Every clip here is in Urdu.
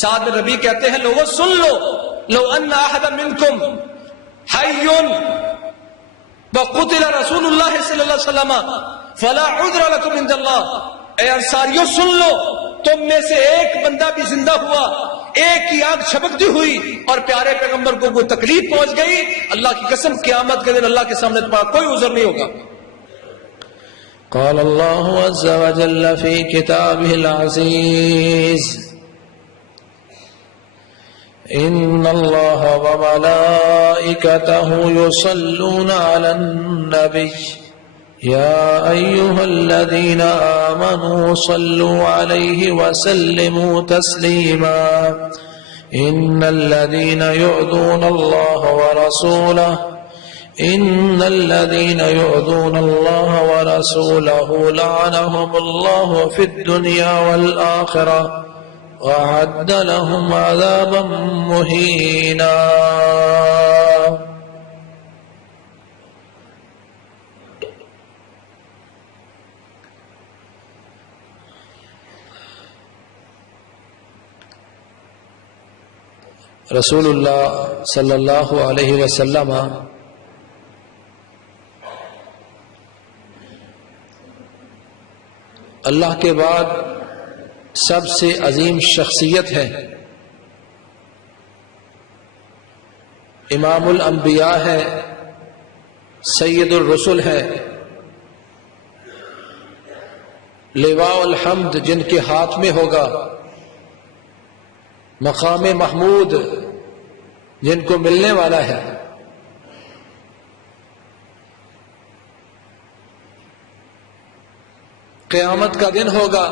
سعد بن ربیع کہتے ہیں لوگوں سن لو، لو ان احد منکم حی وقتل رسول اللہ صلی اللہ علیہ وسلم فلا عذر لکم عند اللہ، اے انصاریوں سن لو، تم میں سے ایک بندہ بھی زندہ ہوا، ایک کی آنکھ چھپکتی ہوئی اور پیارے پیغمبر کو کوئی تکلیف پہنچ گئی، اللہ کی قسم قیامت کے دن اللہ کے سامنے تمہارا کوئی عذر نہیں ہوگا۔ قال الله عز وجل في كتابه العزيز إن الله وملائكته يصلون على النبي يا أيها الذين آمنوا صلوا عليه وسلموا تسليما إن الذين يؤذون الله ورسوله لعنهم الله في الدنيا والآخرة وأعد لهم عذابا مهينا۔ رسول اللہ صلی اللہ علیہ وسلم اللہ کے بعد سب سے عظیم شخصیت ہے، امام الانبیاء ہے، سید الرسل ہے، لواء الحمد جن کے ہاتھ میں ہوگا، مقام محمود جن کو ملنے والا ہے۔ قیامت کا دن ہوگا،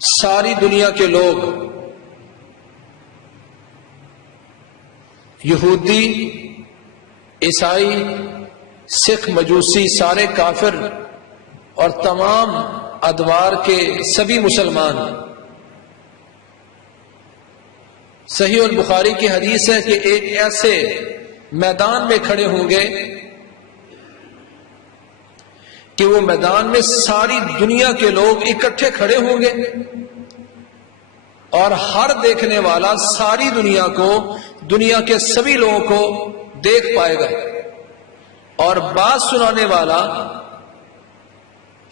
ساری دنیا کے لوگ، یہودی، عیسائی، سکھ، مجوسی، سارے کافر اور تمام ادوار کے سبھی مسلمان صحیح البخاری کی حدیث ہے کہ ایک ایسے میدان میں کھڑے ہوں گے کہ وہ میدان میں ساری دنیا کے لوگ اکٹھے کھڑے ہوں گے اور ہر دیکھنے والا ساری دنیا کو، دنیا کے سبھی لوگوں کو دیکھ پائے گا، اور بات سنانے والا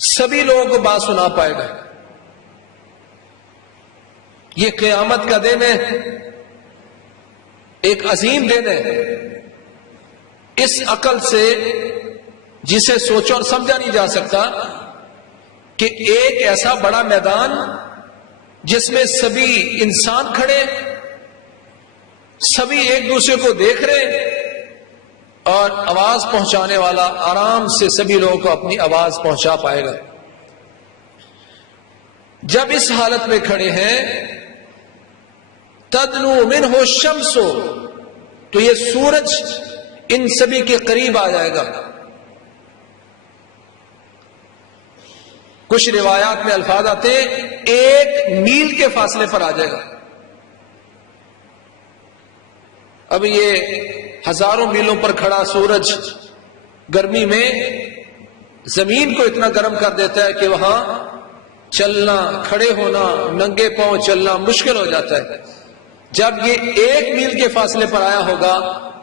سبھی لوگوں کو بات سنا پائے گا۔ یہ قیامت کا دن ہے، ایک عظیم دن ہے، اس عقل سے جسے سوچا اور سمجھا نہیں جا سکتا کہ ایک ایسا بڑا میدان جس میں سبھی انسان کھڑے، سبھی ایک دوسرے کو دیکھ رہے، اور آواز پہنچانے والا آرام سے سبھی لوگوں کو اپنی آواز پہنچا پائے گا۔ جب اس حالت میں کھڑے ہیں، تدنو منہ الشمس، تو یہ سورج ان سبھی کے قریب آ جائے گا۔ کچھ روایات میں الفاظ آتے ہیں 1 میل کے فاصلے پر آ جائے گا۔ اب یہ ہزاروں میلوں پر کھڑا سورج گرمی میں زمین کو اتنا گرم کر دیتا ہے کہ وہاں چلنا، کھڑے ہونا، ننگے پاؤں چلنا مشکل ہو جاتا ہے۔ جب یہ 1 میل کے فاصلے پر آیا ہوگا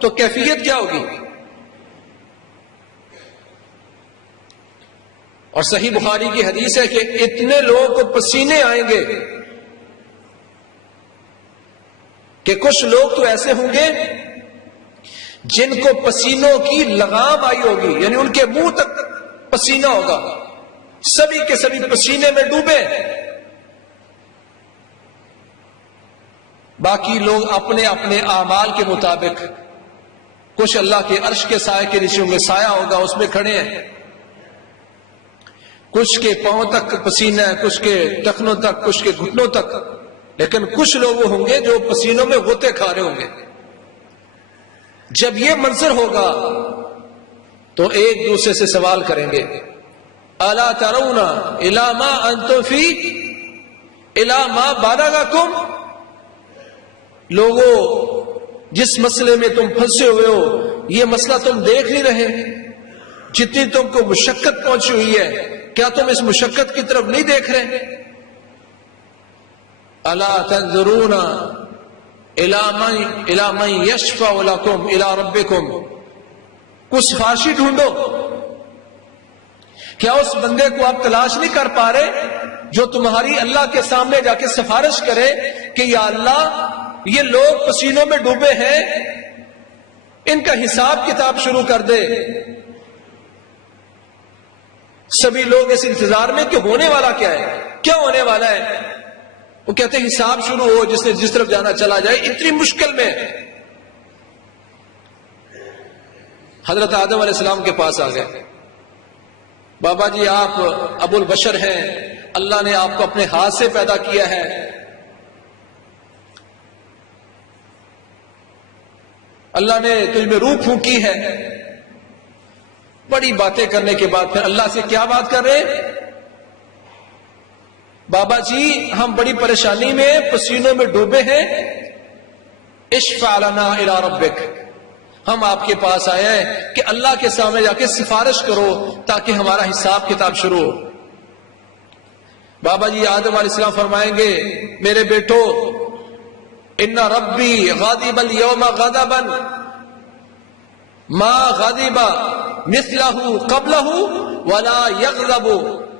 تو کیفیت کیا ہوگی؟ اور صحیح بخاری کی حدیث ہے کہ اتنے لوگوں کو پسینے آئیں گے کہ کچھ لوگ تو ایسے ہوں گے جن کو پسینوں کی لگام آئی ہوگی، یعنی ان کے منہ تک پسینہ ہوگا، سبھی کے سبھی پسینے میں ڈوبے۔ باقی لوگ اپنے اپنے اعمال کے مطابق، کچھ اللہ کے عرش کے سائے کے نیچے ہوں گے، سایہ ہوگا اس میں کھڑے ہیں، کچھ کے پاؤں تک پسینہ ہے، کچھ کے ٹخنوں تک، کچھ کے گھٹنوں تک، لیکن کچھ لوگ وہ ہوں گے جو پسینوں میں غوطے کھا رہے ہوں گے۔ جب یہ منظر ہوگا تو ایک دوسرے سے سوال کریں گے، الا ترون الی ما انتم فی الی ما بلغکم، لوگوں جس مسئلے میں تم پھنسے ہوئے ہو، یہ مسئلہ تم دیکھ نہیں رہے، جتنی تم کو مشقت پہنچی ہوئی ہے، کیا تم اس مشقت کی طرف نہیں دیکھ رہے؟ الا تنظرون الی من یشفع لکم الی ربکم، کچھ سفارشی ڈھونڈو. کیا اس بندے کو آپ تلاش نہیں کر پا رہے جو تمہاری اللہ کے سامنے جا کے سفارش کرے کہ یا اللہ یہ لوگ پسینوں میں ڈوبے ہیں، ان کا حساب کتاب شروع کر دے. سبھی لوگ اس انتظار میں کہ ہونے والا کیا ہے، کیا ہونے والا ہے. وہ کہتے ہیں حساب شروع ہو، جس نے جس طرف جانا چلا جائے. اتنی مشکل میں حضرت آدم علیہ السلام کے پاس آ گئے. بابا جی آپ ابو البشر ہیں، اللہ نے آپ کو اپنے ہاتھ سے پیدا کیا ہے، اللہ نے تجھ میں روح پھونکی ہے. بڑی باتیں کرنے کے بعد پھر اللہ سے کیا بات کر رہے؟ بابا جی ہم بڑی پریشانی میں پسینوں میں ڈوبے ہیں، اشفع لنا الی ربک، ہم آپ کے پاس آئے ہیں کہ اللہ کے سامنے جا کے سفارش کرو تاکہ ہمارا حساب کتاب شروع ہو. بابا جی آدم علیہ السلام فرمائیں گے میرے بیٹو ان ربی غاضب اليوم غضبا ما غضب مثلہ قبلہ ولا یغضب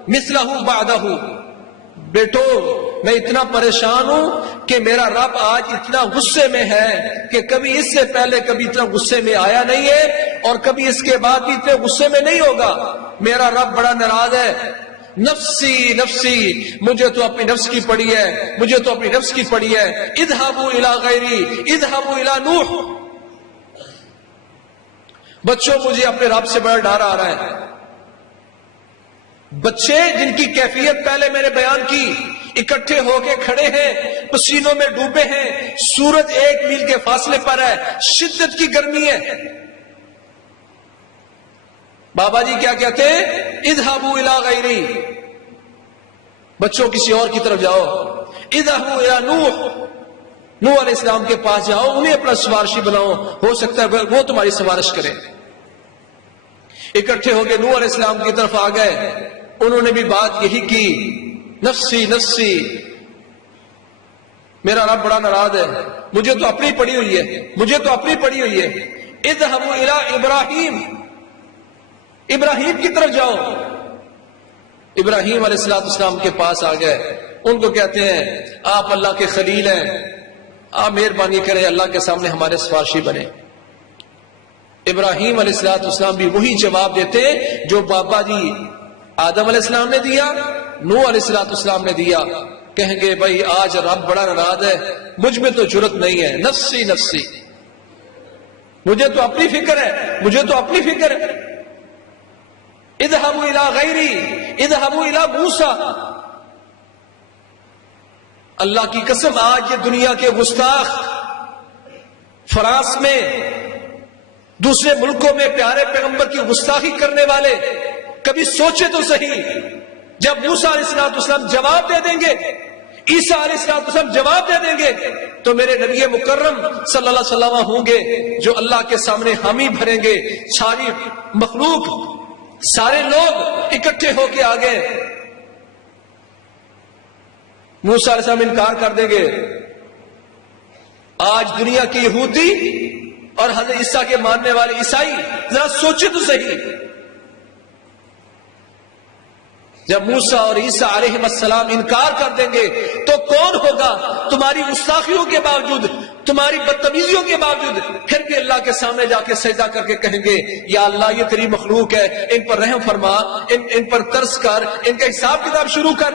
مثلہ بعدہ. بیٹو میں اتنا پریشان ہوں کہ میرا رب آج اتنا غصے میں ہے کہ کبھی اس سے پہلے کبھی اتنا غصے میں آیا نہیں ہے اور کبھی اس کے بعد بھی اتنے غصے میں نہیں ہوگا. میرا رب بڑا ناراض ہے. نفسی نفسی، مجھے تو اپنی نفس کی پڑی ہے، مجھے تو اپنی نفس کی پڑی ہے. اذهبوا الى غیری، اذهبوا الى نوح. بچوں مجھے اپنے رب سے بڑا ڈر آ رہا ہے. بچے جن کی کیفیت پہلے میں نے بیان کی، اکٹھے ہو کے کھڑے ہیں، پسینوں میں ڈوبے ہیں، سورج 1 میل کے فاصلے پر ہے، شدت کی گرمی ہے. بابا جی کیا کہتے ہیں؟ اذهبوا الى غیری، بچوں کسی اور کی طرف جاؤ. اذهبوا الى نوح، نوح علیہ السلام کے پاس جاؤ، انہیں اپنا سفارشی بناؤ، ہو سکتا ہے وہ تمہاری سفارش کرے. اکٹھے ہو کے نوح علیہ السلام کی طرف آ گئے. انہوں نے بھی بات یہی کی، نفسی نفسی، میرا رب بڑا ناراض ہے، مجھے تو اپنی پڑی ہوئی ہے، مجھے تو اپنی پڑی ہوئی ہے. اذهبوا الى ابراہیم، ابراہیم کی طرف جاؤ. ابراہیم علیہ السلام کے پاس آ گئے. ان کو کہتے ہیں آپ اللہ کے خلیل ہیں، آپ مہربانی کریں اللہ کے سامنے ہمارے سفارشی بنے. ابراہیم علیہ السلام بھی وہی جواب دیتے جو بابا جی آدم علیہ السلام نے دیا، نوح علیہ السلام نے دیا. کہیں گے بھائی آج رب بڑا ناراض ہے، مجھ میں تو جرت نہیں ہے، نفسی نفسی، مجھے تو اپنی فکر ہے، مجھے تو اپنی فکر ہے. اذهبوا الى غیری، اذهبوا الى موسیٰ. اللہ کی قسم آج یہ دنیا کے گستاخ فرانس میں، دوسرے ملکوں میں پیارے پیغمبر کی گستاخی کرنے والے کبھی سوچے تو صحیح، جب موسیٰ علیہ السلام جواب دے دیں گے، عیسیٰ علیہ السلام جواب دے دیں گے، تو میرے نبی مکرم صلی اللہ علیہ وسلم ہوں گے جو اللہ کے سامنے حامی بھریں گے. ساری مخلوق، سارے لوگ اکٹھے ہو کے آ گئے. موسیٰ علیہ السلام انکار کر دیں گے. آج دنیا کے یہودی اور حضرت عیسیٰ کے ماننے والے عیسائی ذرا سوچے تو صحیح، جب موسیٰ اور عیسیٰ علیہ السلام انکار کر دیں گے تو کون ہوگا تمہاری گستاخیوں کے باوجود، تمہاری بدتمیزیوں کے باوجود پھر بھی اللہ کے سامنے جا کے سجدہ کر کے کہیں گے یا اللہ یہ تیری مخلوق ہے، ان پر رحم فرما، ان پر ترس کر، ان کا حساب کتاب شروع کر.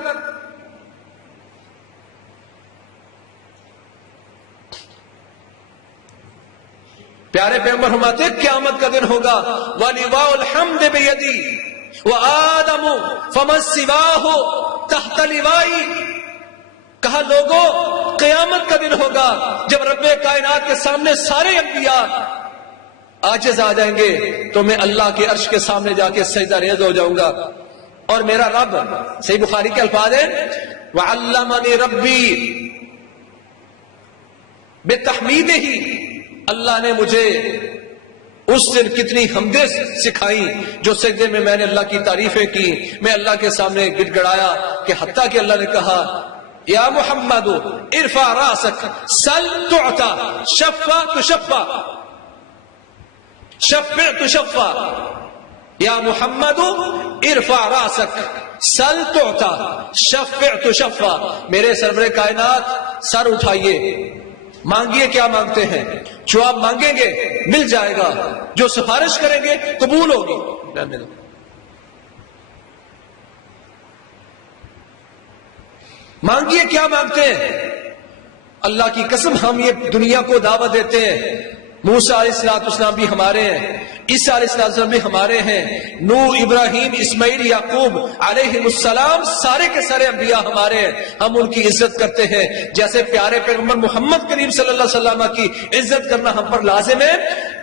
پیارے پیغمبر فرماتے ہیں قیامت کا دن ہوگا وَلِوَاءُ الْحَمْدِ بِيَدِي وَآدَمُ فَمَنْ سِوَاهُ تَحْتَ لِوَائِي. کہا لوگوں قیامت کا دن ہوگا جب رب کائنات کے سامنے سارے انبیاء عاجز آ جائیں گے تو میں اللہ کے عرش کے سامنے جا کے سجدہ ریز ہو جاؤں گا اور میرا رب، صحیح بخاری کے الفاظ ہیں وَعَلَّمَنِي رَبِّي بِتَحْمِيدِهِ، اللہ نے مجھے اس دن کتنی حمدیں سکھائی جو سجدے میں نے اللہ کی تعریفیں کی، میں اللہ کے سامنے گڑ گڑایا کہ حتیٰ کہ اللہ نے کہا یا محمد ارفع راسک سل تعطا شفع تشفع شفع تشفع یا محمد ارفع راسک سل تعطا شفع تشفع، میرے سرور کائنات سر اٹھائیے، مانگیے کیا مانگتے ہیں، جو آپ مانگیں گے مل جائے گا، جو سفارش کریں گے قبول ہوگی۔ مانگیے کیا مانگتے ہیں؟ اللہ کی قسم ہم یہ دنیا کو دعوت دیتے ہیں، موسیٰ علیہ السلام بھی ہمارے ہیں، عیسیٰ علیہ السلام بھی ہمارے ہیں، نوح، ابراہیم، اسماعیل، یعقوب علیہ السلام سارے کے سارے انبیاء ہمارے ہیں، ہم ان کی عزت کرتے ہیں جیسے پیارے پیغمبر محمد کریم صلی اللہ علیہ وسلم کی عزت کرنا ہم پر لازم ہے۔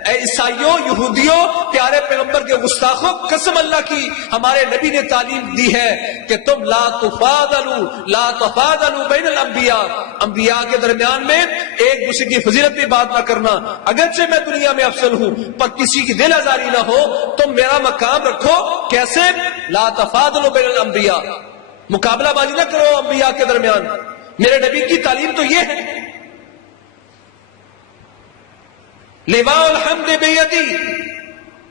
اے عیسائیوں، یہودیوں، پیارے پیغمبر کے گستاخوں، قسم اللہ کی ہمارے نبی نے تعلیم دی ہے کہ تم لا تفاضلوا بین الانبیاء، انبیاء کے درمیان میں ایک دوسرے کی فضیلت پہ بات نہ کرنا، اگرچہ میں دنیا میں افضل ہوں پر کسی کی دل آزاری نہ ہو، تم میرا مقام رکھو۔ کیسے؟ لا تفاضلوا بین الانبیاء، مقابلہ بازی نہ کرو انبیاء کے درمیان۔ میرے نبی کی تعلیم تو یہ ہے، لواء الحمد بیدی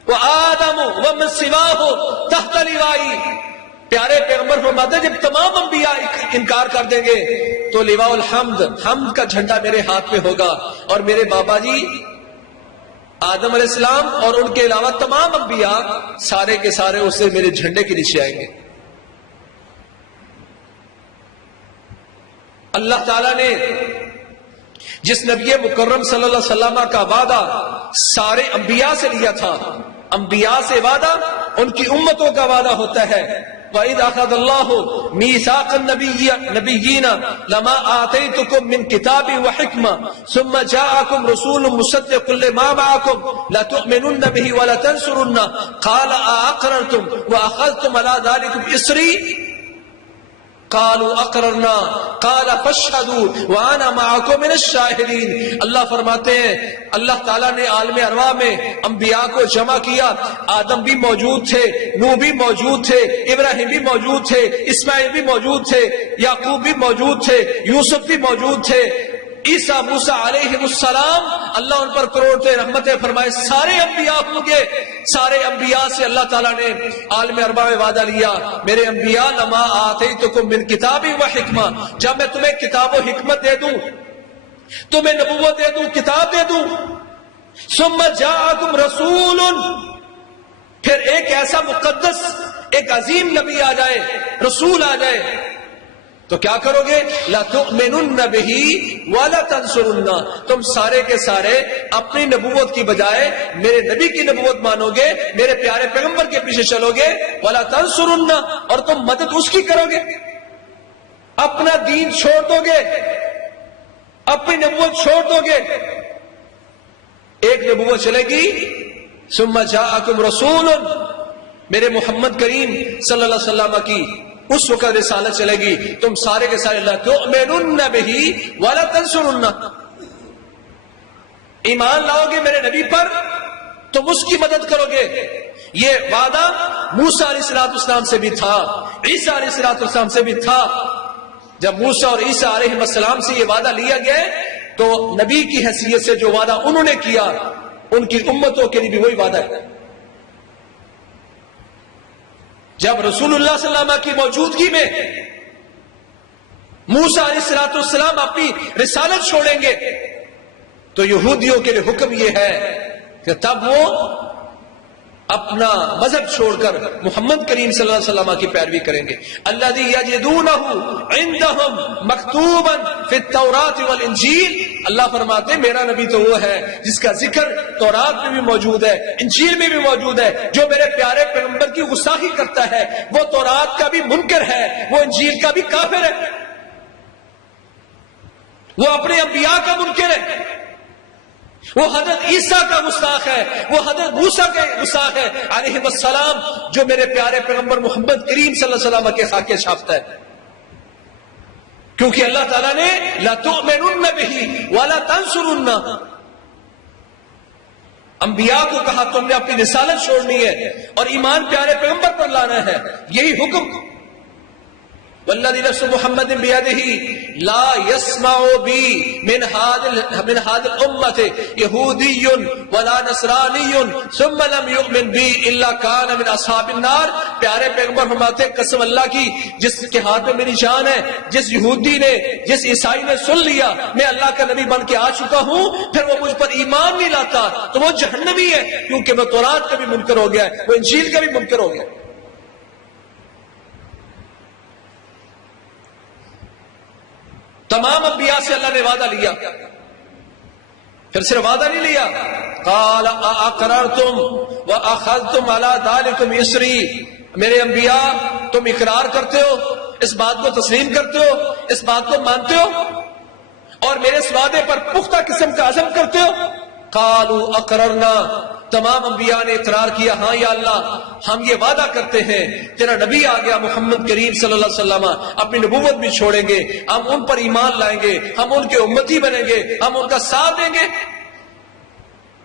وآدم ومن سواہ تحت لوائی۔ پیارے پیغمبر فرماتے ہیں جب تمام انبیاء انکار کر دیں گے تو لواء الحمد، حمد کا جھنڈا میرے ہاتھ میں ہوگا، اور میرے بابا جی آدم علیہ السلام اور ان کے علاوہ تمام انبیاء سارے کے سارے اس سے میرے جھنڈے کے نیچے آئیں گے۔ اللہ تعالیٰ نے جس نبی مکرم صلی اللہ علیہ وسلم کا وعدہ سارے انبیاء سے لیا تھا، انبیاء سے وعدہ ان کی امتوں کا وعدہ ہوتا ہے۔ وَإِذْ أَخَذَ اللَّهُ مِيثَاقَ النَّبِيِّينَ لَمَا آتَيْتُكُم مِّن كِتَابٍ وَحِكْمَةٍ ثُمَّ جَاءَكُمْ رَسُولٌ مُصَدِّقٌ لِّمَا مَعَكُمْ لَتُؤْمِنُنَّ بِهِ وَلَتَنصُرُنَّهُ قَالَ أَأَقْرَرْتُمْ وَأَخَذْتُمْ عَلَىٰ ذَلِكُمْ إِصْرِي قالوا اقررنا قال فاشهدوا وانا معكم من الشاهدين۔ اللہ فرماتے ہیں اللہ تعالیٰ نے عالم ارواح میں انبیاء کو جمع کیا، آدم بھی موجود تھے، نوح بھی موجود تھے، ابراہیم بھی موجود تھے، اسماعیل بھی موجود تھے، یعقوب بھی موجود تھے، یوسف بھی موجود تھے، عیسیٰ موسیٰ علیہ السلام، اللہ ان پر کروڑ رحمتیں فرمائے، سارے انبیاء ہوں گے۔ سارے انبیاء سے اللہ تعالیٰ نے عالم ارواح میں وعدہ لیا، میرے انبیاء لما آتیتکم من کتاب و حکمہ، جب میں تمہیں کتاب و حکمت دے دوں، تمہیں نبوت دے دوں، کتاب دے دوں، ثم جاءکم رسول، پھر ایک ایسا مقدس ایک عظیم نبی آ جائے، رسول آ جائے، تو کیا کرو گے؟ لَتُؤْمِنُنَّ بِهِ وَلَتَنْصُرُنَّهُ، تم سارے کے سارے اپنی نبوت کی بجائے میرے نبی کی نبوت مانو گے، میرے پیارے پیغمبر کے پیچھے چلو گے، وَلَتَنْصُرُنَّهُ، اور تم مدد اس کی کرو گے، اپنا دین چھوڑ دو گے، اپنی نبوت چھوڑ دو گے۔ ایک نبوت چلے گی، ثُمَّ جَاءَكُمْ رَسُولٌ، میرے محمد کریم صلی اللہ علیہ وسلم کی اس وقت رسالت چلے گی، تم سارے کے سارے اللہ تؤمنون بہ ولا تنصرون، ایمان لاؤ گے میرے نبی پر، تم اس کی مدد کرو گے۔ یہ وعدہ موسیٰ علیہ السلام سے بھی تھا، عیسیٰ علیہ السلام سے بھی تھا۔ جب موسیٰ اور عیسیٰ علیہ السلام سے یہ وعدہ لیا گیا تو نبی کی حیثیت سے جو وعدہ انہوں نے کیا ان کی امتوں کے لیے بھی وہی وعدہ ہے۔ جب رسول اللہ صلی اللہ علیہ وسلم کی موجودگی میں موسیٰ علیہ السلام اپنی رسالت چھوڑیں گے تو یہودیوں کے لیے حکم یہ ہے کہ تب وہ اپنا مذہب چھوڑ کر محمد کریم صلی اللہ علیہ وسلم کی پیروی کریں گے۔ الذی یجدونہ عندہم مکتوبا فی التوراۃ والانجیل، اللہ فرماتے ہیں میرا نبی تو وہ ہے جس کا ذکر تورات میں بھی موجود ہے، انجیل میں بھی موجود ہے۔ جو میرے پیارے پیغمبر کی گستاخی کرتا ہے وہ تورات کا بھی منکر ہے، وہ انجیل کا بھی کافر ہے، وہ اپنے انبیاء کا منکر ہے، وہ حضرت عیسیٰ کا گستاخ ہے، وہ حضرت موسیٰ کا گستاخ ہے علیہ السلام، جو میرے پیارے پیغمبر محمد کریم صلی اللہ علیہ وسلم کے خاکے چھاپتا ہے۔ کیونکہ اللہ تعالیٰ نے لَتُؤْمِنُنَّ بِهِ وَلَا تَنْصُرُنَّهُ، انبیاء کو کہا تم نے اپنی رسالت چھوڑنی ہے اور ایمان پیارے پیغمبر پر لانا ہے، یہی حکم والذی نفس محمد بیدہ لا یسمع بی من هذه الامة یہودی ولا نصرانی ثم لم یؤمن بی الا کان من اصحاب النار. پیارے پیغمبر فرماتے قسم اللہ کی جس کے ہاتھ میں میری جان ہے، جس یہودی نے جس عیسائی نے سن لیا میں اللہ کا نبی بن کے آ چکا ہوں پھر وہ مجھ پر ایمان نہیں لاتا تو وہ جہنمی ہے، کیونکہ وہ تورات کا بھی منکر ہو گیا ہے، وہ انجیل کا بھی منکر ہو گیا ہے. تمام انبیاء سے اللہ نے وعدہ لیا، پھر صرف وعدہ نہیں لیا. قال اقررتم واخذتم على ذلكم اسری. میرے انبیاء تم اقرار کرتے ہو، اس بات کو تسلیم کرتے ہو، اس بات کو مانتے ہو اور میرے اس وعدے پر پختہ قسم کا عزم کرتے ہو. قالوا اقررنا. تمام انبیاء نے اقرار کیا ہاں یا اللہ ہم یہ وعدہ کرتے ہیں تیرا نبی آ گیا محمد کریم صلی اللہ علیہ وسلم، اپنی نبوت بھی چھوڑیں گے، ہم ان پر ایمان لائیں گے، ہم ان کے امتی بنیں گے، ہم ان کا ساتھ دیں گے.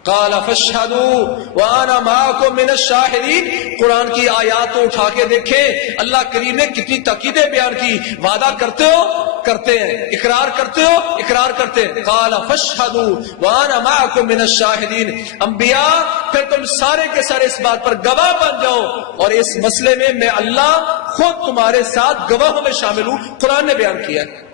قال فاشهدوا وانا معكم من الشاهدين. قرآن کی آیات کو اٹھا کے دیکھیں اللہ کریم نے کتنی تاکیدیں بیان کی. وعدہ کرتے ہو کرتے ہیں، اقرار کرتے ہو اقرار کرتے ہیں. قال فاشهدوا وانا معكم من الشاهدين. انبیاء پھر تم سارے کے سارے اس بات پر گواہ بن جاؤ اور اس مسئلے میں میں اللہ خود تمہارے ساتھ گواہوں میں شامل ہوں. قرآن نے بیان کیا ہے.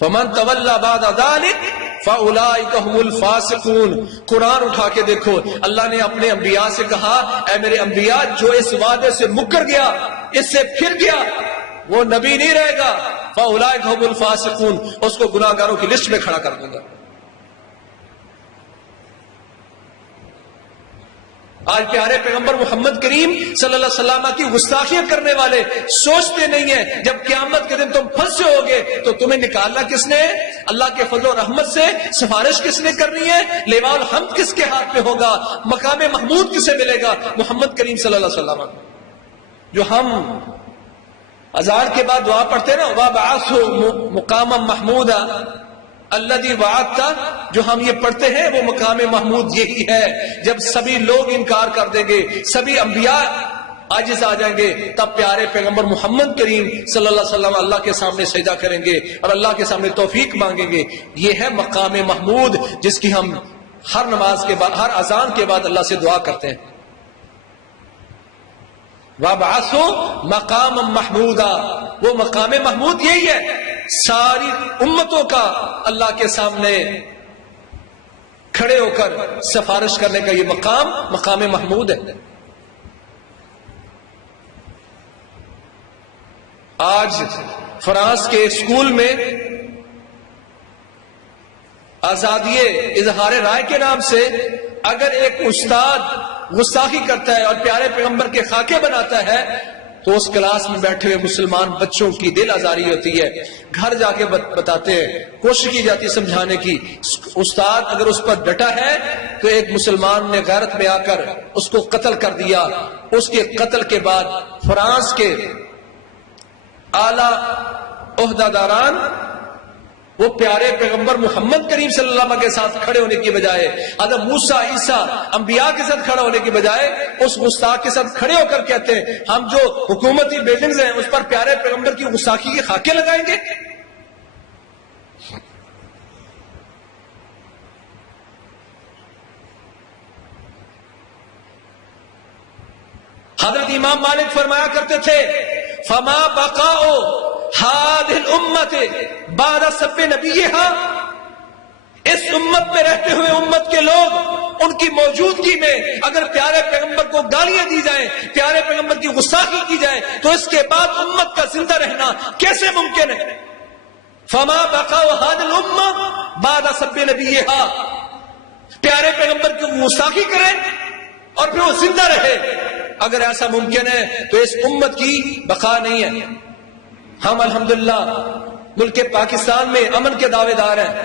فمن تولى بعد ذلك فاولئك هم الفاسقون. قرآن اٹھا کے دیکھو اللہ نے اپنے انبیاء سے کہا اے میرے انبیاء جو اس وعدے سے مکر گیا، اس سے پھر گیا، وہ نبی نہیں رہے گا. فاولئک هم الفاسقون. اس کو گناہگاروں کی لسٹ میں کھڑا کر دوں گا. آج پیارے پیغمبر محمد کریم صلی اللہ علیہ وسلم کی گستاخیاں کرنے والے سوچتے نہیں ہیں جب قیامت کے دن تم پھنسے ہوگے تو تمہیں نکالنا کس نے؟ اللہ کے فضل و رحمت سے. سفارش کس نے کرنی ہے؟ لیواء الحمد کس کے ہاتھ میں ہوگا؟ مقام محمود کسے ملے گا؟ محمد کریم صلی اللہ علیہ وسلم. جو ہم اذان کے بعد دعا پڑھتے ہیں نا وَبَعَثْهُ مُقَامًا مَحْمُودًا الذی وعدتہ، جو ہم یہ پڑھتے ہیں وہ مقام محمود یہی ہے. جب سبھی لوگ انکار کر دیں گے، سبھی انبیاء عاجز آ جائیں گے، تب پیارے پیغمبر محمد کریم صلی اللہ علیہ وسلم اللہ کے سامنے سجدہ کریں گے اور اللہ کے سامنے توفیق مانگیں گے. یہ ہے مقام محمود جس کی ہم ہر نماز کے بعد، ہر اذان کے بعد اللہ سے دعا کرتے ہیں. وَبَعَثُوا مَقَامًا مَحْمُودًا. وہ مقام محمود یہی ہے، ساری امتوں کا اللہ کے سامنے کھڑے ہو کر سفارش کرنے کا یہ مقام محمود ہے. آج فرانس کے اسکول میں آزادی اظہار رائے کے نام سے اگر ایک استاد گستاخی کرتا ہے اور پیارے پیغمبر کے خاکے بناتا ہے تو اس کلاس میں بیٹھے ہوئے مسلمان بچوں کی دل آزاری ہوتی ہے. گھر جا کے بتاتے ہیں، کوشش کی جاتی سمجھانے کی. استاد اگر اس پر ڈٹا ہے تو ایک مسلمان نے غیرت میں آ کر اس کو قتل کر دیا. اس کے قتل کے بعد فرانس کے اعلی عہدہ داران وہ پیارے پیغمبر محمد کریم صلی اللہ علیہ وسلم کے ساتھ کھڑے ہونے کی بجائے، حضرت موسیٰ عیسیٰ انبیاء کے ساتھ کھڑے ہونے کی بجائے اس گستاخ کے ساتھ کھڑے ہو کر کہتے ہیں ہم جو حکومتی بلڈنگز ہیں اس پر پیارے پیغمبر کی گستاخی کے خاکے لگائیں گے. حضرت امام مالک فرمایا کرتے تھے فما بقاء هذه الامه بعد سب نبیها. اس امت میں رہتے ہوئے امت کے لوگ ان کی موجودگی میں اگر پیارے پیغمبر کو گالیاں دی جائیں، پیارے پیغمبر کی گستاخی کی جائے تو اس کے بعد امت کا زندہ رہنا کیسے ممکن ہے؟ فما بقاء هذه الامه بعد سب نبیها. پیارے پیغمبر کی گستاخی کریں اور پھر وہ زندہ رہے. اگر ایسا ممکن ہے تو اس امت کی بقا نہیں ہے. ہم الحمدللہ ملک پاکستان میں امن کے دعوے دار ہیں.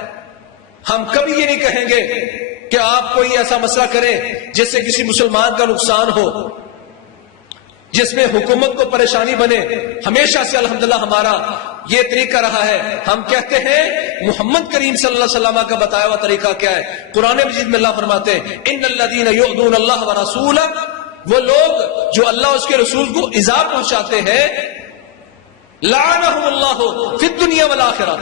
ہم کبھی یہ نہیں کہیں گے کہ آپ کوئی ایسا مسئلہ کریں جس سے کسی مسلمان کا نقصان ہو، جس میں حکومت کو پریشانی بنے. ہمیشہ سے الحمدللہ ہمارا یہ طریقہ رہا ہے. ہم کہتے ہیں محمد کریم صلی اللہ علیہ وسلم کا بتایا ہوا طریقہ کیا ہے. قرآن مجید میں اللہ فرماتے ہیں ان الذین یؤذون اللہ ورسولہ وہ لوگ جو اللہ اس کے رسول کو ایذا پہنچاتے ہیں، لعنہم اللہ فی الدنیا والآخرہ،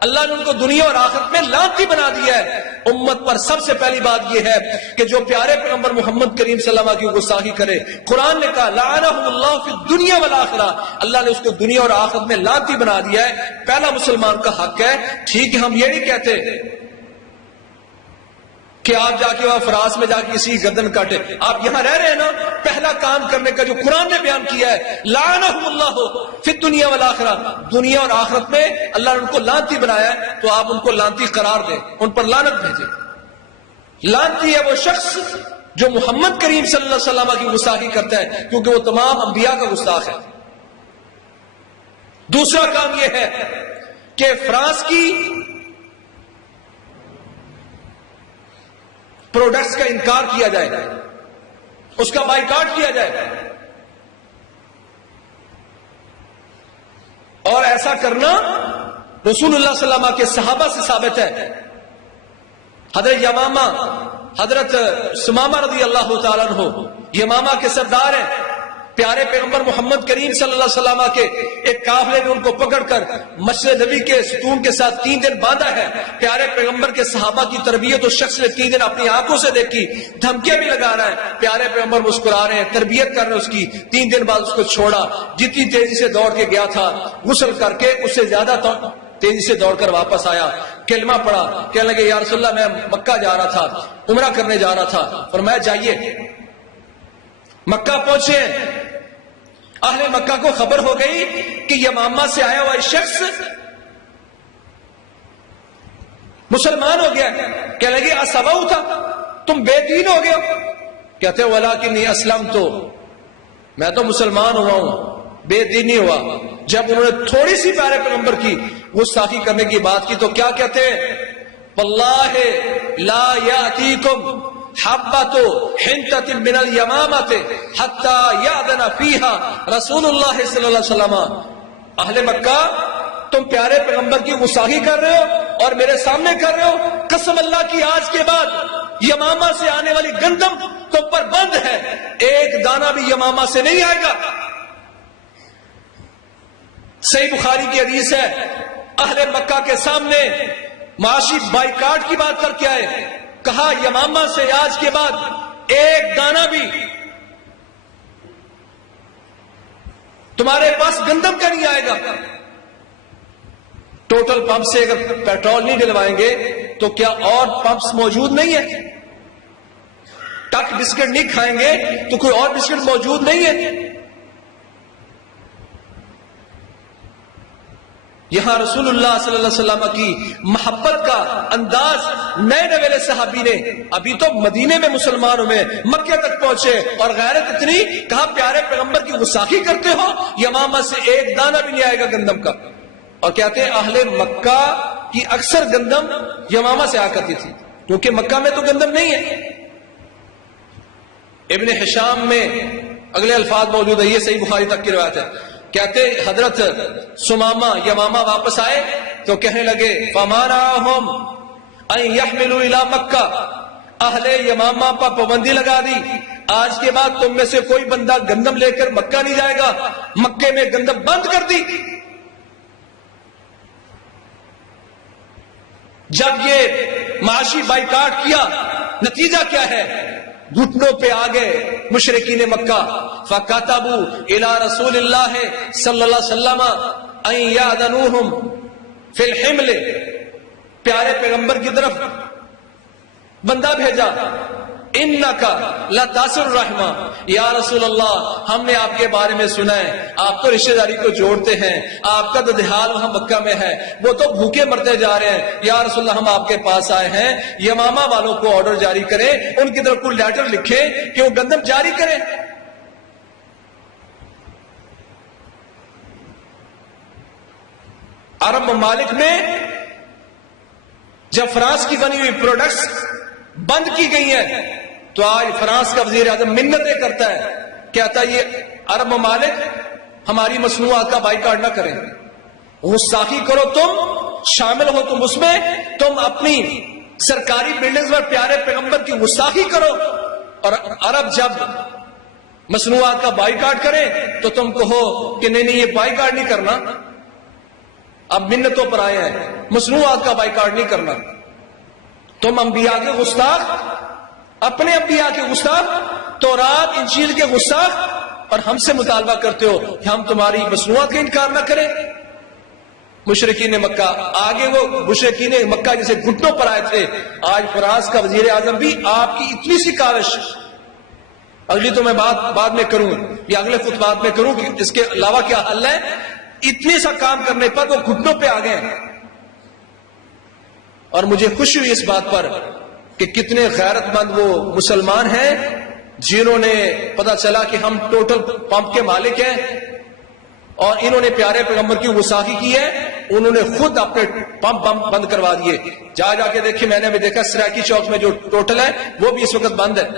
اللہ نے ان کو دنیا اور آخرت میں لعنتی بنا دیا ہے۔ امت پر سب سے پہلی بات یہ ہے کہ جو پیارے پیغمبر محمد کریم صلی اللہ علیہ وسلم کی گستاخی کرے، قرآن نے کہا لعنہم اللہ فی الدنیا والآخرہ، اللہ نے اس کو دنیا اور آخرت میں لعنتی بنا دیا ہے۔ پہلا مسلمان کا حق ہے، ٹھیک ہے ہم یہ نہیں کہتے کہ آپ جا کے وہاں فراس میں جا کے کسی گردن کاٹے، آپ یہاں رہ رہے ہیں نا، پہلا کام کرنے کا جو قرآن نے بیان کیا ہے، لعنہم اللہ فی الدنیا والآخرہ، دنیا اور آخرت میں اللہ نے ان کو لعنتی بنایا ہے، تو آپ ان کو لعنتی قرار دیں، ان پر لعنت بھیجیں۔ لعنتی ہے وہ شخص جو محمد کریم صلی اللہ علیہ وسلم کی گستاخی کرتا ہے، کیونکہ وہ تمام انبیاء کا گستاخ ہے۔ دوسرا کام یہ ہے کہ فرانس کی پروڈکٹس کا انکار کیا جائے، اس کا بائیکاٹ کیا جائے، اور ایسا کرنا رسول اللہ صلی اللہ علیہ وسلم کے صحابہ سے ثابت ہے۔ حضرت یمامہ، حضرت سمامہ رضی اللہ تعالیٰ عنہ یمامہ کے سردار ہیں، پیارے پیغمبر محمد کریم صلی اللہ علیہ وسلم کے ایک قافلے نے ان کو پکڑ کر مسجد نبی کے ستون کے ساتھ 3 دن باندھا ہے۔ پیارے پیغمبر کے صحابہ کی تربیت اس شخص نے 3 دن اپنی آنکھوں سے دیکھی، دھمکیاں بھی لگا رہا ہے، پیارے پیغمبر مسکرا رہے ہیں، تربیت کر رہے ہیں اس کی۔ 3 دن بعد اس کو چھوڑا، جتنی تیزی سے دوڑ کے گیا تھا غسل کر کے اس سے زیادہ تیزی سے دوڑ کر واپس آیا، کلمہ پڑھا، کہنے لگے یا رسول اللہ میں مکہ جا رہا تھا، عمرہ کرنے جا رہا تھا۔ فرمایا جائیے۔ مکہ پہنچے، اہل مکہ کو خبر ہو گئی کہ یمامہ سے آیا ہوا شخص مسلمان ہو گیا۔ کہنے لگے اسباؤ تھا، تم بے دین ہو گئے ہو؟ کہتے ولکنی اسلمت، میں تو مسلمان ہوا ہوں، بے دین نہیں ہوا۔ جب انہوں نے تھوڑی سی پیارے پیغمبر کی گستاخی کرنے کی بات کی تو کیا کہتے ہیں؟ واللہ لا یاتیکم حبۃ حنطۃ من الیمامۃ حتی یأذن فیہا رسول اللہ صلی اللہ علیہ وسلم۔ اہل مکہ تم پیارے پیغمبر کی گستاخی کر رہے ہو اور میرے سامنے کر رہے ہو، قسم اللہ کی آج کے بعد یمامہ سے آنے والی گندم تم پر بند ہے، ایک دانہ بھی یمامہ سے نہیں آئے گا۔ صحیح بخاری کی حدیث ہے، اہل مکہ کے سامنے معاشی بائیکاٹ کی بات کر کے آئے، کہا یمامہ سے آج کے بعد ایک دانہ بھی تمہارے پاس گندم کا نہیں آئے گا۔ ٹوٹل پمپ سے اگر پیٹرول نہیں ڈلوائیں گے تو کیا اور پمپس موجود نہیں ہے؟ ٹک بسکٹ نہیں کھائیں گے تو کوئی اور بسکٹ موجود نہیں ہے؟ یہاں رسول اللہ صلی اللہ علیہ وسلم کی محبت کا انداز نئے نویلے صحابی نے، ابھی تو مدینے میں مسلمان ہوئے، مکہ تک پہنچے اور غیرت اتنی، کہا پیارے پیغمبر کی گستاخی کرتے ہو، یمامہ سے ایک دانہ بھی نہیں آئے گا گندم کا۔ اور کہتے ہیں اہل مکہ کی اکثر گندم یمامہ سے آ کرتی تھی، کیونکہ مکہ میں تو گندم نہیں ہے۔ ابن حشام میں اگلے الفاظ موجود ہے، یہ صحیح بخاری تک کی روایت ہے۔ کہتے حضرت سمامہ یمامہ واپس آئے تو کہنے لگے فَمَانَعَهُمْ أَن يَحْمِلُوا إِلَى مَكَّةَ، اہل یمامہ پر پابندی لگا دی، آج کے بعد تم میں سے کوئی بندہ گندم لے کر مکہ نہیں جائے گا، مکے میں گندم بند کر دی۔ جب یہ معاشی بائیکاٹ کیا، نتیجہ کیا ہے؟ گھٹنوں پہ آگے مشرکین مکہ، فَكَتَبُوا إِلَى رَسُولِ اللَّهِ صلی اللہ علیہ وسلم أَن يَأْذَنُوهُمْ فِي الْحِمْلِ، پیارے پیغمبر کی طرف بندہ بھیجا، اِنَّكَ لَتَصِلُ الرَّحِمَ، یا رسول اللہ ہم نے آپ کے بارے میں سنا ہے، آپ تو رشتہ داری کو جوڑتے ہیں، آپ کا تو دیہال وہاں مکہ میں ہے، وہ تو بھوکے مرتے جا رہے ہیں، یا رسول اللہ ہم آپ کے پاس آئے ہیں، یمامہ والوں کو آرڈر جاری کریں، ان کی طرف کوئی لیٹر لکھیں کہ وہ گندم جاری کریں۔ عرب ممالک میں جب فرانس کی بنی ہوئی پروڈکٹس بند کی گئی ہیں تو آج فرانس کا وزیر اعظم منتیں کرتا ہے، کہتا ہے یہ عرب ممالک ہماری مصنوعات کا بائیکاٹ نہ کریں، گستاخی کرو تم، شامل ہو تم اس میں، تم اپنی سرکاری بلڈنگز پر پیارے پیغمبر کی گستاخی کرو۔ اور عرب جب مصنوعات کا بائیکاٹ کریں تو تم کہو کہ نہیں یہ بائیکاٹ نہیں کرنا، اب منتوں پر آئے ہیں، مصنوعات کا بائیکاٹ نہیں کرنا۔ تم انبیاء کے گستاخ، اپنے انبیاء کے گستاخ، تورات انجیل کے گستاخ، اور ہم سے مطالبہ کرتے ہو کہ ہم تمہاری مصنوعات کا انکار نہ کریں۔ مشرکین مکہ، آگے وہ مشرکین مکہ جسے گھٹنوں پر آئے تھے، آج فرانس کا وزیر اعظم بھی آپ کی اتنی سی کاوش، اگلی تو میں بعد میں کروں یا اگلے خطبات میں کروں کہ اس کے علاوہ کیا حل ہے، اتنی سا کام کرنے پر وہ گھٹنوں پہ آ گئے۔ اور مجھے خوشی ہوئی اس بات پر کہ کتنے غیرت مند وہ مسلمان ہیں جنہوں نے پتا چلا کہ ہم ٹوٹل پمپ کے مالک ہیں اور انہوں نے پیارے پیغمبر کی گستاخی کی ہے، انہوں نے خود اپنے پمپ بند کروا دیے۔ جا کے دیکھیں، میں نے ابھی دیکھا سرائکی چوک میں جو ٹوٹل ہے وہ بھی اس وقت بند ہے،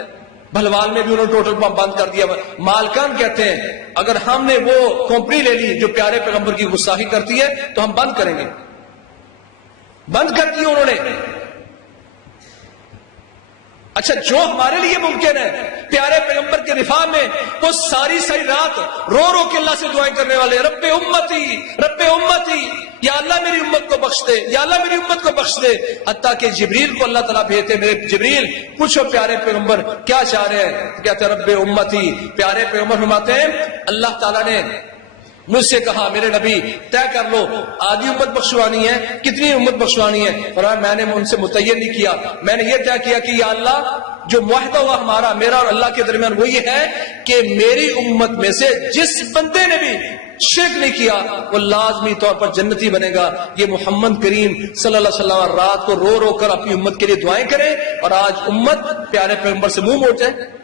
بھلوال میں بھی انہوں نے ٹوٹل پمپ بند کر دیا۔ مالکان کہتے ہیں اگر ہم نے وہ کمپنی لے لی جو پیارے پیغمبر کی گستاخی کرتی ہے تو ہم بند کریں گے، بند کر دی انہوں نے۔ اچھا، جو ہمارے لیے ممکن ہے پیارے پیغمبر کے دفاع میں، وہ ساری رات رو رو کے اللہ سے دعائیں کرنے والے، رب امتی رب امتی، یا اللہ میری امت کو بخش دے، یا اللہ میری امت کو بخش دے۔ حتیٰ کہ جبریل کو اللہ تعالیٰ بھیجتے، میرے جبریل پوچھو پیارے پیغمبر کیا چاہ رہے ہیں، کہتے رب امتی۔ پیارے پیغمبر فرماتے ہیں اللہ تعالیٰ نے مجھ سے کہا میرے نبی طے کر لو آدھی امت بخشوانی ہے، کتنی امت بخشوانی ہے؟ فرمایا میں نے ان سے متعین نہیں کیا، میں نے یہ طے کیا کہ یا اللہ جو معاہدہ ہوا ہمارا، میرا اور اللہ کے درمیان، وہ یہ ہے کہ میری امت میں سے جس بندے نے بھی شرک نہیں کیا وہ لازمی طور پر جنتی بنے گا۔ یہ محمد کریم صلی اللہ علیہ وسلم رات کو رو رو کر اپنی امت کے لیے دعائیں کرے، اور آج امت پیارے پیغمبر سے منہ موڑ جائے۔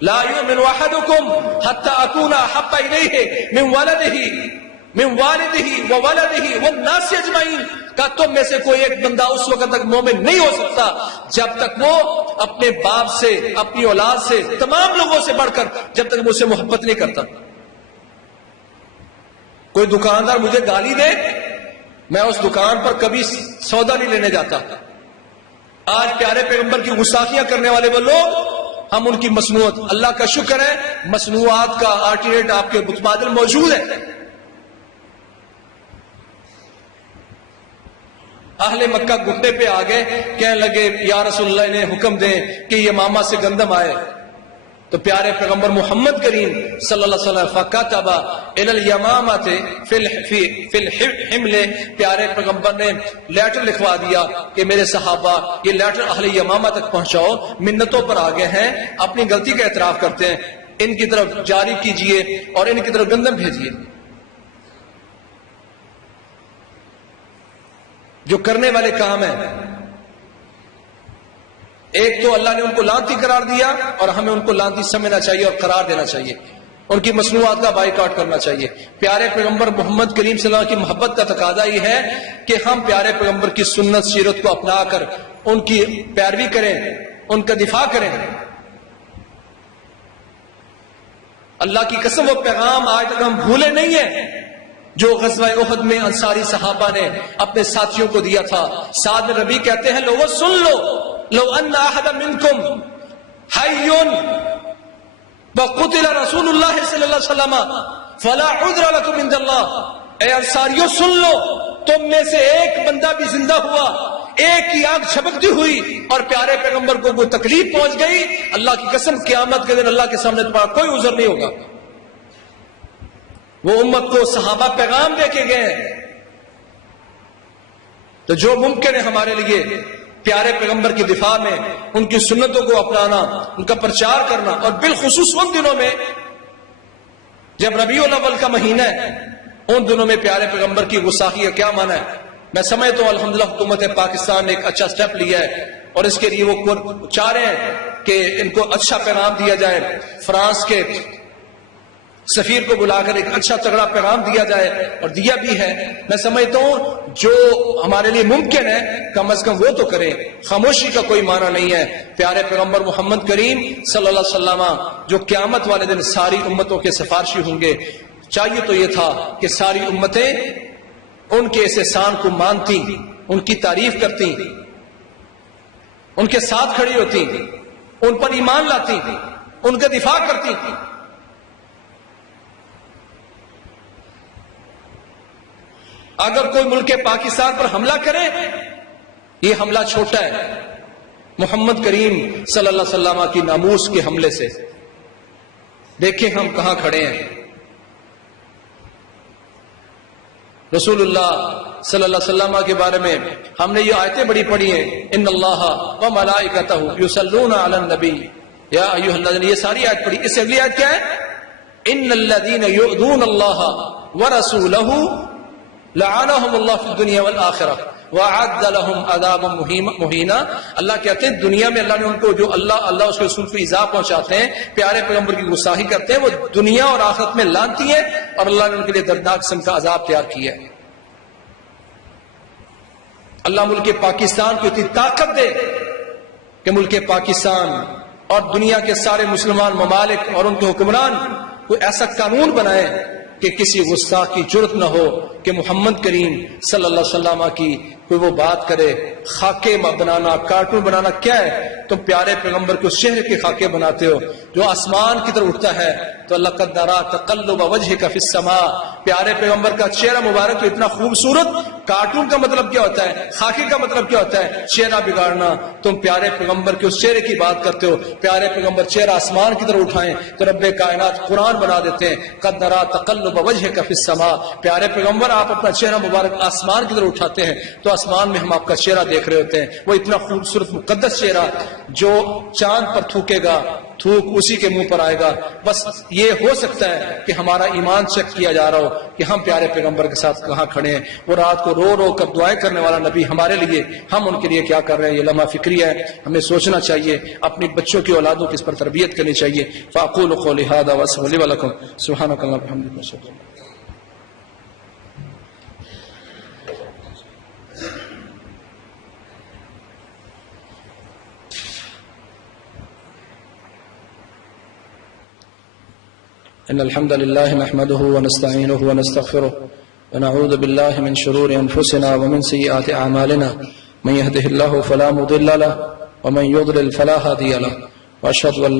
لا يؤمن احدكم حتى اكون احب اليه من والده وولده والناس اجمعين، کہ تم میں سے کوئی ایک بندہ اس وقت تک مومن نہیں ہو سکتا جب تک وہ اپنے باپ سے، اپنی اولاد سے، تمام لوگوں سے بڑھ کر جب تک مجھ سے محبت نہیں کرتا۔ کوئی دکاندار مجھے گالی دے، میں اس دکان پر کبھی سودا نہیں لینے جاتا۔ آج پیارے پیغمبر کی گستاخیاں کرنے والے وہ لوگ، ہم ان کی مصنوعات، اللہ کا شکر ہے مصنوعات کا آلٹرنیٹ آپ کے متبادل موجود ہے۔ اہل مکہ گھٹنے پہ آ گئے، کہنے لگے یا رسول اللہ انہیں حکم دیں کہ یہ ماما سے گندم آئے۔ تو پیارے پیغمبر محمد کریم صلی اللہ علیہ وسلم فکتب الی الیمامۃ فی الحمل، پیارے پیغمبر نے لیٹر لکھوا دیا کہ میرے صحابہ یہ لیٹر اہل یمامہ تک پہنچاؤ، منتوں پر آگے ہیں، اپنی غلطی کا اعتراف کرتے ہیں، ان کی طرف جاری کیجئے اور ان کی طرف گندم بھیجئے۔ جو کرنے والے کام ہیں، ایک تو اللہ نے ان کو لعنتی قرار دیا اور ہمیں ان کو لعنتی سمجھنا چاہیے اور قرار دینا چاہیے، ان کی مصنوعات کا بائیکاٹ کرنا چاہیے۔ پیارے پیغمبر محمد کریم صلی اللہ علیہ وسلم کی محبت کا تقاضا یہ ہے کہ ہم پیارے پیغمبر کی سنت سیرت کو اپنا کر ان کی پیروی کریں، ان کا دفاع کریں۔ اللہ کی قسم وہ پیغام آج تک ہم بھولے نہیں ہیں جو غزوہ احد میں انصاری صحابہ نے اپنے ساتھیوں کو دیا تھا۔ سعد بن ربیع کہتے ہیں لوگوں سن لو، لو ان احد منکم حی وقتل رسول اللہ صلی اللہ علیہ وسلم فلا عذر لکم عند اللہ، اے انصاریوں سن لو، تم میں سے ایک بندہ بھی زندہ ہوا، ایک کی آنکھ چھپکتی ہوئی اور پیارے پیغمبر کو کوئی تکلیف پہنچ گئی، اللہ کی قسم قیامت کے دن اللہ کے سامنے تمہارا کوئی عذر نہیں ہوگا۔ وہ امت کو صحابہ پیغام دے کے گئے ہیں۔ تو جو ممکن ہے ہمارے لیے پیارے پیغمبر کی دفاع میں ان کی سنتوں کو اپنانا، ان کا پرچار کرنا، اور بالخصوص ان دنوں میں جب ربیع الاول کا مہینہ ہے، ان دنوں میں پیارے پیغمبر کی گستاخی کا کیا معنی ہے؟ میں سمجھتا ہوں الحمدللہ حکومت پاکستان نے ایک اچھا سٹیپ لیا ہے اور اس کے لیے وہ چاہ رہے ہیں کہ ان کو اچھا پیغام دیا جائے، فرانس کے سفیر کو بلا کر ایک اچھا تگڑا پیغام دیا جائے، اور دیا بھی ہے۔ میں سمجھتا ہوں جو ہمارے لیے ممکن ہے کم از کم وہ تو کریں، خاموشی کا کوئی معنی نہیں ہے۔ پیارے پیغمبر محمد کریم صلی اللہ علیہ وسلم جو قیامت والے دن ساری امتوں کے سفارشی ہوں گے، چاہیے تو یہ تھا کہ ساری امتیں ان کے اس احسان کو مانتی، ان کی تعریف کرتی، ان کے ساتھ کھڑی ہوتی، ان پر ایمان لاتی، ان کا دفاع کرتی تھی. اگر کوئی ملک پاکستان پر حملہ کرے، یہ حملہ چھوٹا ہے محمد کریم صلی اللہ علیہ وسلم کی ناموس کے حملے سے. دیکھیں ہم کہاں کھڑے ہیں. رسول اللہ صلی اللہ علیہ وسلم کے بارے میں ہم نے یہ آیتیں بڑی پڑھی ہیں، ان اللہ و ملائکتہ یصلون علی النبی یا ایھا الذین، یہ ساری آیت پڑھی. اس سے اگلی آیت کیا ہے؟ ان الذین یؤذون اللہ ورسولہ لعنہم اللہ فی الدنیا والآخرہ وَأَعَدَّ لَهُمْ عَذَابًا مُهِينًا. اللہ کہتے ہیں دنیا میں اللہ نے ان کو جو اللہ اس کے رسول کو ایذا پہنچاتے ہیں، پیارے پیغمبر کی گستاخی کرتے ہیں، وہ دنیا اور آخرت میں لعنتی ہے، اور اللہ نے ان کے لیے دردناک قسم کا عذاب تیار کیا ہے. اللہ ملک پاکستان کو اتنی طاقت دے کہ ملک پاکستان اور دنیا کے سارے مسلمان ممالک اور ان کے حکمران کوئی ایسا قانون بنائے کہ کسی گستاخ کی جرت نہ ہو کہ محمد کریم صلی اللہ علیہ وسلم کی کوئی وہ بات کرے. خاکے بنانا، کارٹون بنانا کیا ہے؟ تم پیارے پیغمبر کو شہر کے خاکے بناتے ہو جو آسمان کی طرف اٹھتا ہے. تو اللہ قد نرى تقلب وجهك في السماء، پیارے پیغمبر کا چہرہ مبارک تو اتنا خوبصورت. کارٹون کا مطلب کیا ہوتا ہے؟ خاکے کا مطلب کیا ہوتا ہے؟ چہرہ بگاڑنا. تم پیارے پیغمبر کے اس چہرے کی بات کرتے ہو. پیارے پیغمبر چہرہ آسمان کی طرف اٹھائیں تو رب کائنات قرآن بنا دیتے ہیں. قد نرى تقلب وجهك في السماء، پیارے پیغمبر آپ اپنا چہرہ مبارک آسمان کی طرف اٹھاتے ہیں تو آسمان میں ہم آپ کا چہرہ دیکھ رہے ہوتے ہیں. وہ اتنا خوبصورت مقدس چہرہ جو چاند پر تھوکے گا، تھوک اسی کے منہ پر آئے گا. بس یہ ہو سکتا ہے کہ ہمارا ایمان چیک کیا جا رہا ہو کہ ہم پیارے پیغمبر کے ساتھ کہاں کھڑے ہیں. وہ رات کو رو رو کر دعائیں کرنے والا نبی ہمارے لیے، ہم ان کے لیے کیا کر رہے ہیں؟ یہ لمحہ فکری ہے. ہمیں سوچنا چاہیے، اپنی بچوں کی اولادوں کی اس پر تربیت کرنی چاہیے. فاقول قولی ھذا واستغفر لي ولکم سبحانک اللہم وبحمدک. إن الحمد لله نحمده ونستعينه ونستغفره ونعوذ بالله من شرور أنفسنا ومن سيئات أعمالنا من يهده الله فلا مضل له ومن يضلل فلا هادي له وأشهد أن